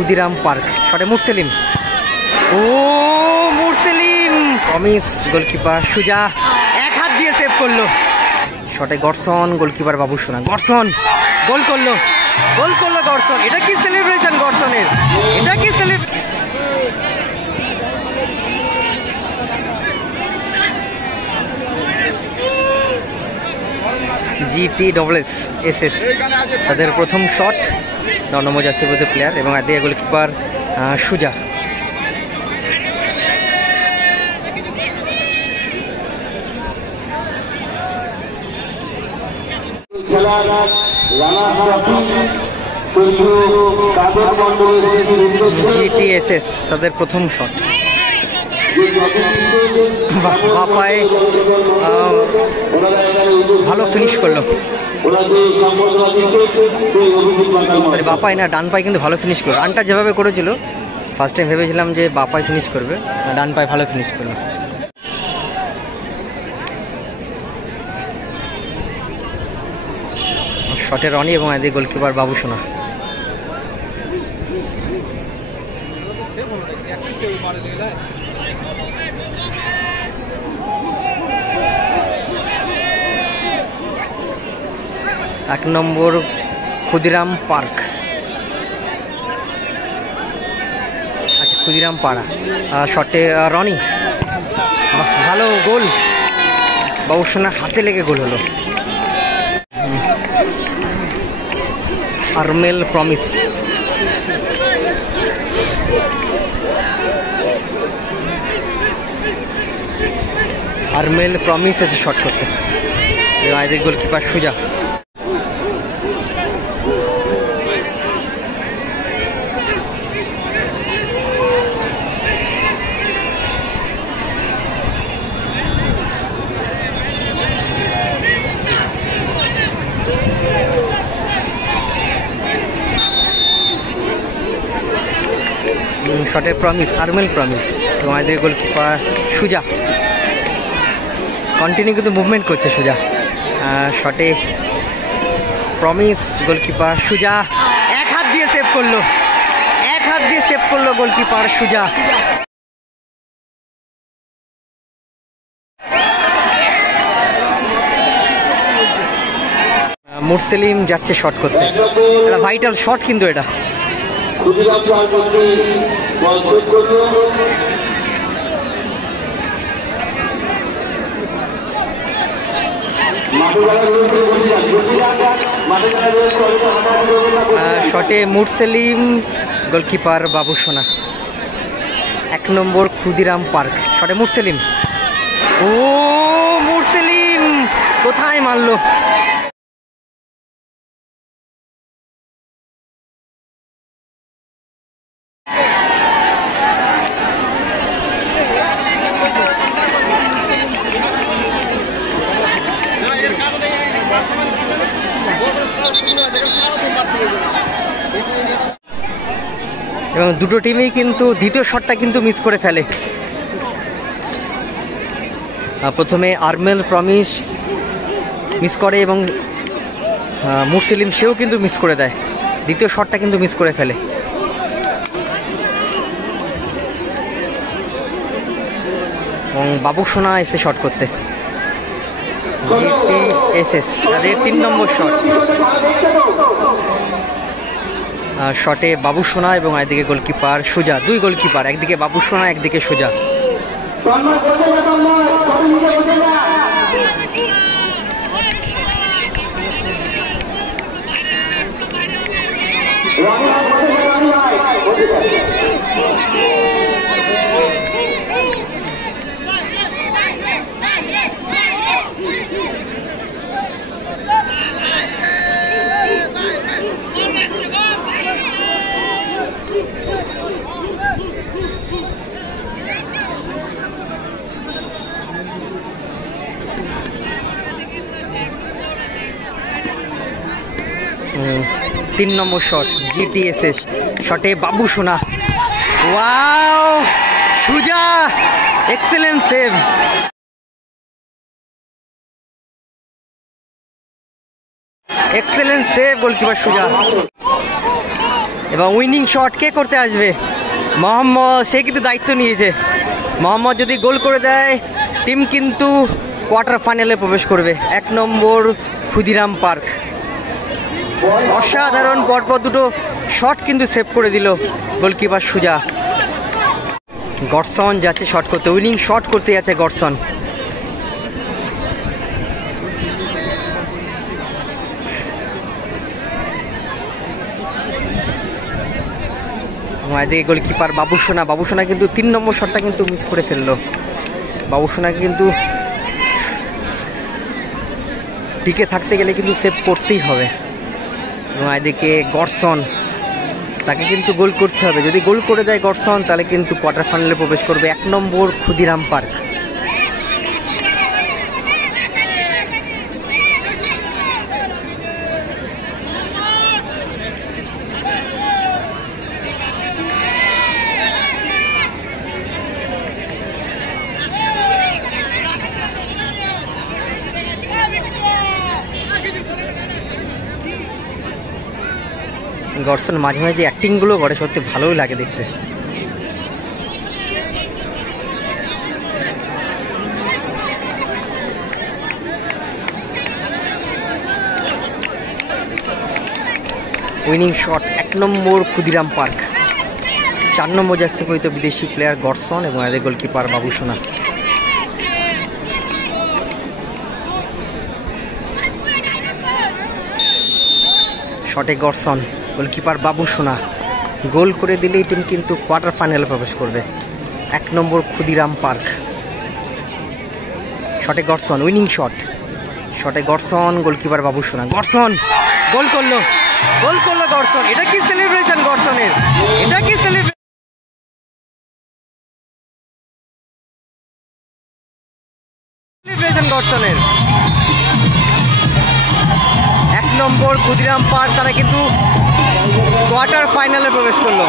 ক্ষুদিরাম পার্ক, শটে মুরসেলিম। ও মুরসেলিম, প্রমিস গোলকিপার সুজা এক হাত দিয়ে সেভ করলো। শটে গর্সন, গোলকিপার বাবুসোনা। গর্সন গোল করলো, গোল করলো গর্সন। এটা কি সেলিব্রেশন গর্সনের, এটা কি সেলিব্রেশন। GTSS তাদের প্রথম শট, 9 নম্বর জার্সি প্লেয়ার এবং আদিয়া গোলকিপার সুজা। GTSS তাদের প্রথম শট, বাপায় ভালো ফিনিশ করলো। বাপায় না ডান পায়ে কিন্তু ভালো ফিনিশ করলো। রানটা যেভাবে করেছিল ফার্স্ট টাইম ভেবেছিলাম যে বাপায় ফিনিশ করবে, ডান পায়ে ভালো ফিনিশ করলো। শটে রনি এবং এদিকে গোলকিপার বাবুসোনা। এক নম্বর ক্ষুদিরাম পার্ক, আচ্ছা ক্ষুদিরাম পাড়া। শটে রনি, ভালো গোল, বাবুসোনার হাতে লেগে গোল হলো। আরমেল প্রমিস, আরমেল প্রমিস এসে শট করতে, এদিকে গোলকিপার সুজা। শটে প্রমিস, আরমেল প্রমিস এবং এদিকে গোলকিপার সুজা। কন্টিনিউ কিন্তু মুভমেন্ট করছে সুজা। শটে প্রমিস, গোলকিপার সুজা এক হাত দিয়ে সেভ করলো, এক হাত দিয়ে সেভ করলো গোলকিপার সুজা। মুরসেলিম যাচ্ছে শট করতে, এটা ভাইটাল শট কিন্তু এটা। শটে মুরসেলিম, গোলকিপার বাবুসোনা। 1 নম্বর ক্ষুদিরাম পার্ক, শটে মুরসেলিম। ও মুরসেলিম কোথায় মারলো। এবং দুটো টিমেই কিন্তু দ্বিতীয় শটটা কিন্তু মিস করে ফেলে। প্রথমে আরমেল প্রমিস মিস করে এবং মুরসেলিম সেও কিন্তু মিস করে দেয়, দ্বিতীয় শটটা কিন্তু মিস করে ফেলে। এবং বাবুসোনা এসে শট করতে, GTSS তাদের 3 নম্বর শট। শটে বাবুসোনা এবং একদিকে গোলকিপার সুজা, 2 গোলকিপার, একদিকে বাবুসোনা একদিকে সুজা। তিন নম্বর শট GTSS, শটে বাবুসোনা। Wow Suja, excellent save. Excellent save goalkeeper Suja. এবং উইনিং শট কে করতে আসবে? মোহাম্মদ, সে কিন্তু দায়িত্ব নিয়েছে। মোহাম্মদ যদি গোল করে দেয় টিম কিন্তু কোয়ার্টার ফাইনালে প্রবেশ করবে। 1 নম্বর ক্ষুদিরাম পার্ক। অসাধারণ পরপর দুটো শট কিন্তু সেভ করে দিল গোলকিপার সুজা। গডসন যাচ্ছে শট করতে, উইনিং শট করতে যাচ্ছে গডসন। এদিকে গোলকিপার বাবুসোনা কিন্তু 3 নম্বর শটটা কিন্তু মিস করে ফেললো। বাবুসোনা কিন্তু টিকে থাকতে গেলে কিন্তু সেভ করতেই হবে। এবং এদিকে গডসন, তাকে কিন্তু গোল করতে হবে। যদি গোল করে দেয় গডসন তাহলে কিন্তু কোয়ার্টার ফাইনালে প্রবেশ করবে 1 নম্বর ক্ষুদিরাম পার্ক। গডসন মাঝে মাঝে অ্যাক্টিংগুলো করে, সত্যি ভালোই লাগে দেখতে। উইনিং শট 1 নম্বর ক্ষুদিরাম পার্ক। 4 নম্বর জার্সি পরিহিত বিদেশি প্লেয়ার গডসন এবং এদের গোলকিপার বাবুসোনা। শটে গডসন, গোলকিপার বাবুসোনা। গোল করে দিলেই টিম কিন্তু কোয়ার্টার ফাইনালে প্রবেশ করবে। 1 নম্বর ক্ষুদিরাম পার্ক। শটে গডসন, উইনিং শট। শটে গডসন, গোলকিপার বাবুসোনা। গডসন গোল করলো গডসন। এটা কি সেলিব্রেশন গডসনের? এটা কি সেলিব্রেশন গডসনের? 1 নম্বর ক্ষুদিরাম পার্ক তারা কিন্তু কোয়ার্টার ফাইনালে প্রবেশ করলো।